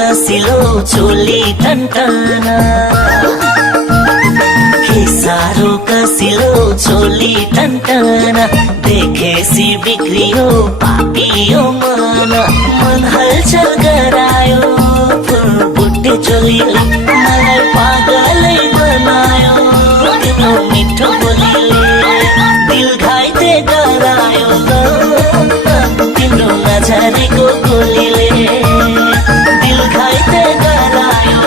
कसिलो चोली टन्टना के साह्रो कसिलो चोली टन्टना देखेसी बिग्रियो पापियो मन हलचल गरायो फुलबुट्टे चोलीले मलाई पागलै बनायो तिम्रो मिठो बोलीले दिल घाइते गरायो तिम्रो नजरेको गोलीले दिल घाइते गरायो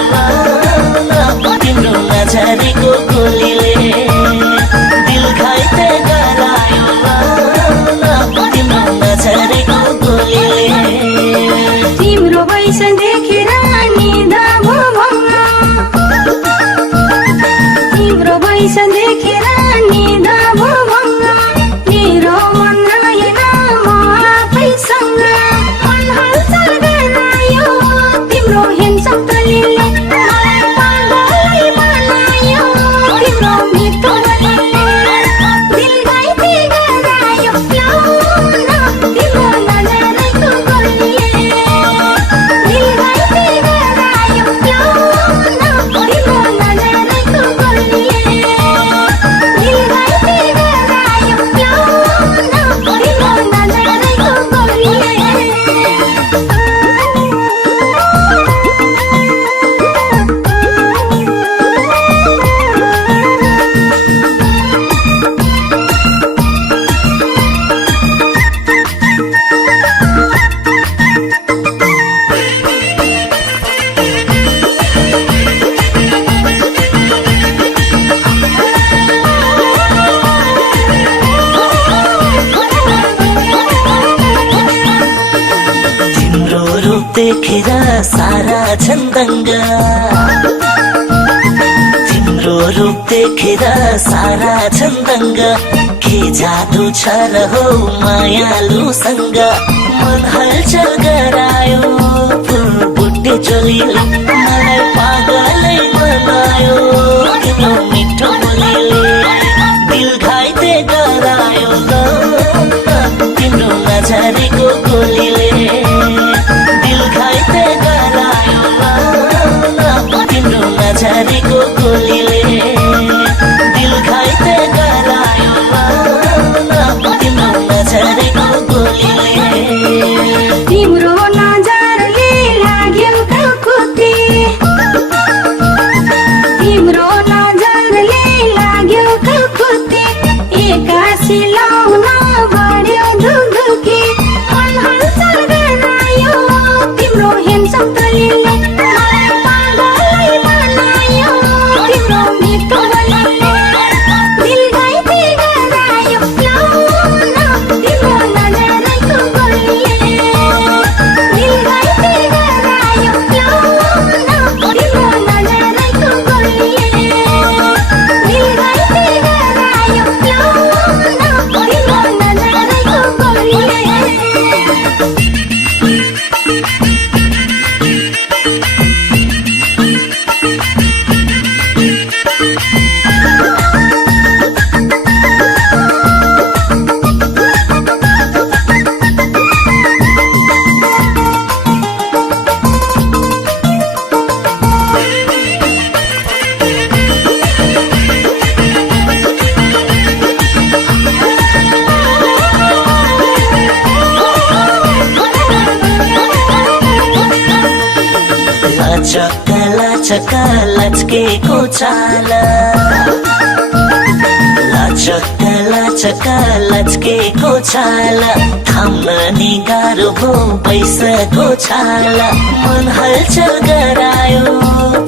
तिम्रो नजरेको गोलीले दिल घाइते गरायो तिम्रो नजरेको गोलीले तिम्रो वैस देखेर निदा भङ्गा तिम्रो वैस देखेर निदा भङ्गा मेरो मन नयन म आफैसँग मन हलचल गरायो तिम्रो हेन्सम तलीले मलाई पागलै बनायो तिम्रो मिठो बोलीले दिल घाइते गरायो तिम्रो नजरेको गोलीले दिल घाइते गरायो तिम्रो नजरेको गोलीले दिल घाइते गरायो तिम्रो नजरेको गोलीले तिम्रो रूप देखेर सारा छन्दङ्गा तिम्रो रूप देखेर सारा छन्दङ्गा के जादु छ र हो मायालुसँग मन हलचल गरायो फुलबुट्टे चोलीले मलाई पागलै बनायो तिम्रो मिठो बोलीले दिल घाइते गरायो तिम्रो नजरेको गोलीले दिल घाइते गरायो तिम्रो नजरेको गोलीले दिल घाइते गरायो तिम्रो नजरेको गोलीले तिम्रो नजरले लाग्यो कलकुती तिम्रो नजरले लाग्यो कलकुती एक्कासी लाउन बढ्यो धुकधुकी मन हलचल गरायो तिम्रो हेन्सम तलीले मलाई पागलै बनायो तिम्रो मिठो बोलीले दिल घाइते गरायो तिम्रो नजरेको गोलीले दिल घाइते गरायो तिम्रो नजरेको गोलीले दिल घाइते गरायो तिम्रो नजरेको गोलीले लचक लचकेको चाला लचक लचकेको छाला थाम्न नि गाह्रो भो पैसाको छाला मन हलचल गरायो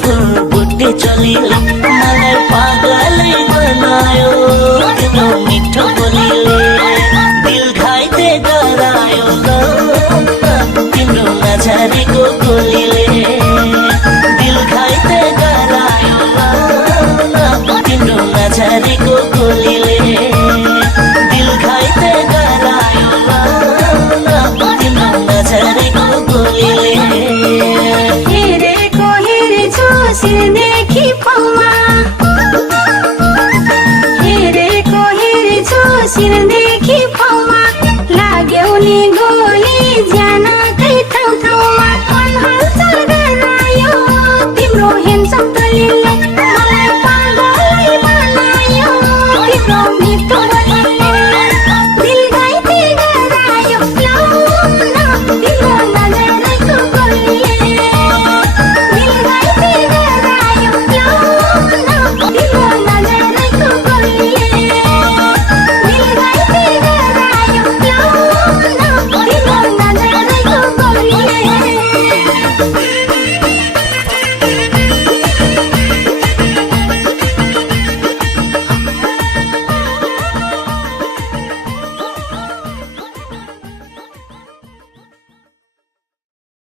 फुलबुट्टे चोलीले मलाई पागलै बनायो तिम्रो मिठो बोलीले दिल घाइते गरायो तिम्रो नजरेको गोलीले